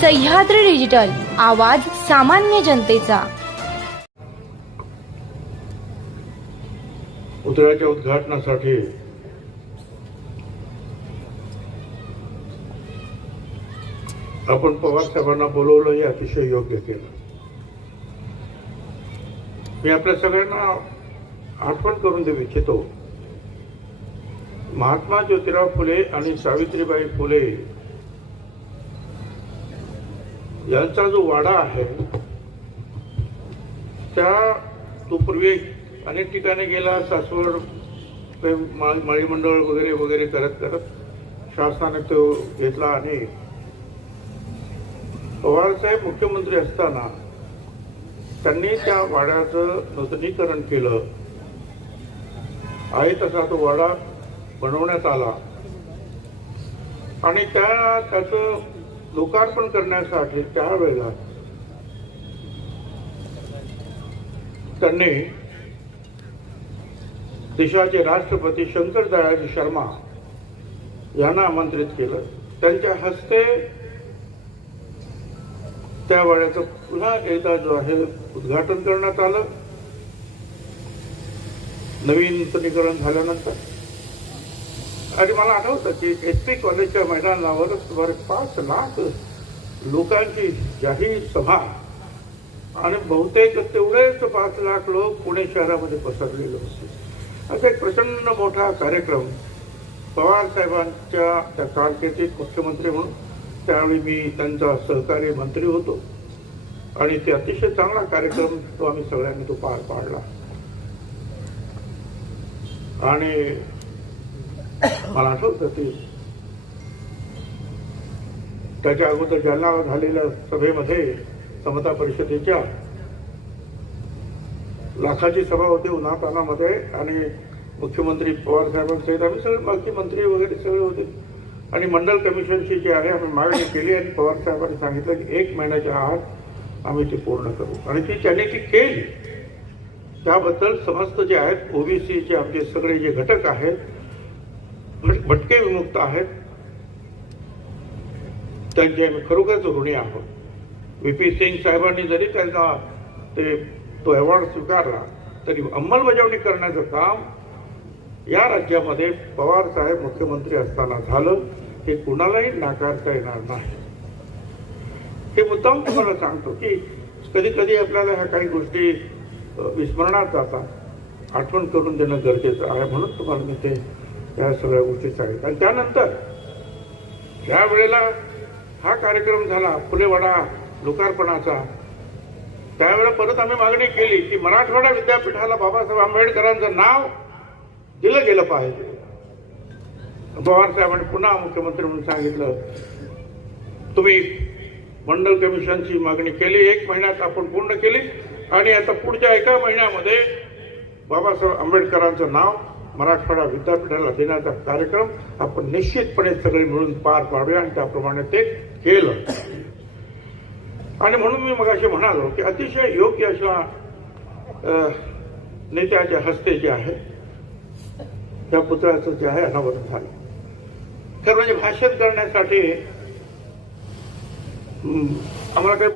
Sahyadri digital आवाज सामान्य जनतेचा. पुतळ्याच्या उद्घाटनासाठी आपण पवार साहेबांना बोलवलं हे अतिशय योग्य केलं. मी आपल्या सगळ्यांना आठवण करून देऊ इच्छितो. महात्मा ज्योतिराव फुले आणि सावित्रीबाई फुले यांचा जो वाडा आहे त्या तो पूर्वी अनेक ठिकाणी गेला सासवड मा- माळी मंडळ वगैरे वगैरे करत करत शासनाने तो घेतला आणि पवारसाहेब मुख्यमंत्री असताना त्यांनी त्या वाड्याचं नूतनीकरण केलं. आहे तसा तो वाडा बनवण्यात आला. आणि त्या त्याचं लोकार्पण करण्यासाठी त्यावेळेला त्यांनी देशाचे राष्ट्रपती शंकर दयाजी शर्मा यांना आमंत्रित केलं. त्यांच्या हस्ते त्या वाड्याचं पुन्हा एकदा जो आहे उद्घाटन करण्यात आलं. नवीन नूतनीकरण झाल्यानंतर आणि मला आठवतं की एस पी कॉलेजच्या मैदानावर सुमारे पाच लाख लोकांची जाहीर सभा. आणि बहुतेक तेवढेच पाच लाख लोक पुणे शहरामध्ये पसरलेले होते. असा एक प्रचंड मोठा कार्यक्रम पवार साहेबांच्या त्या कारकिर्दीत मुख्यमंत्री म्हणून त्यावेळी मी त्यांचा सहकारी मंत्री होतो. आणि ते अतिशय चांगला कार्यक्रम तो आम्ही सगळ्यांनी तो पार पाडला. आणि मला आठवतं ते. त्याच्या अगोदर जालना झालेल्या सभेमध्ये समता परिषदेच्या लाखाची सभा होती उन्हातानामध्ये आणि मुख्यमंत्री पवार साहेबांसहित आम्ही सगळे बाकी मंत्री वगैरे सगळे होते. आणि मंडल कमिशनची जी आहे आम्ही मागणी केली आणि पवार साहेबांनी सांगितलं की एक महिन्याच्या आत आम्ही ती पूर्ण करू. आणि ती त्यांनी ती केली. त्याबद्दल समस्त जे आहेत ओबीसीचे आमचे सगळे जे घटक आहेत भटके विमुक्त आहेत. त्यांचे आम्ही खरोखरच ऋणी आहोत. व्ही. पी. सिंग साहेबांनी जरी त्यांचा ते तो अवॉर्ड स्वीकारला तरी अंमलबजावणी करण्याचं काम या राज्यामध्ये पवार साहेब मुख्यमंत्री असताना झालं हे कुणालाही नाकारता येणार नाही. हे मुद्दाम तुम्हाला सांगतो की कधी कधी आपल्याला ह्या काही गोष्टी विस्मरणात जातात. आठवण करून देणं गरजेचं आहे म्हणून तुम्हाला मी ते या सगळ्या गोष्टी सांगितल्या. आणि त्यानंतर ज्या वेळेला हा कार्यक्रम झाला फुलेवाडा लोकार्पणाचा. त्यावेळेला परत आम्ही मागणी केली की मराठवाडा विद्यापीठाला बाबासाहेब आंबेडकरांचं नाव दिलं गेलं पाहिजे. पवारसाहेबांनी पुन्हा मुख्यमंत्री म्हणून सांगितलं तुम्ही मंडल कमिशनची मागणी केली एक महिन्यात आपण पूर्ण केली आणि आता पुढच्या एका महिन्यामध्ये बाबासाहेब आंबेडकरांचं नाव मराठवाडा विद्यापीठाला देण्याचा कार्यक्रम आपण निश्चितपणे सगळे मिळून पार पाडूया आणि त्याप्रमाणे ते केलं. आणि म्हणून मी मग असे म्हणालो की अतिशय योग्य अशा नेत्याच्या हस्ते जे आहे त्या पुतळ्याचं जे आहे अनावरण झालं. तर म्हणजे भाषण करण्यासाठी आम्हाला काही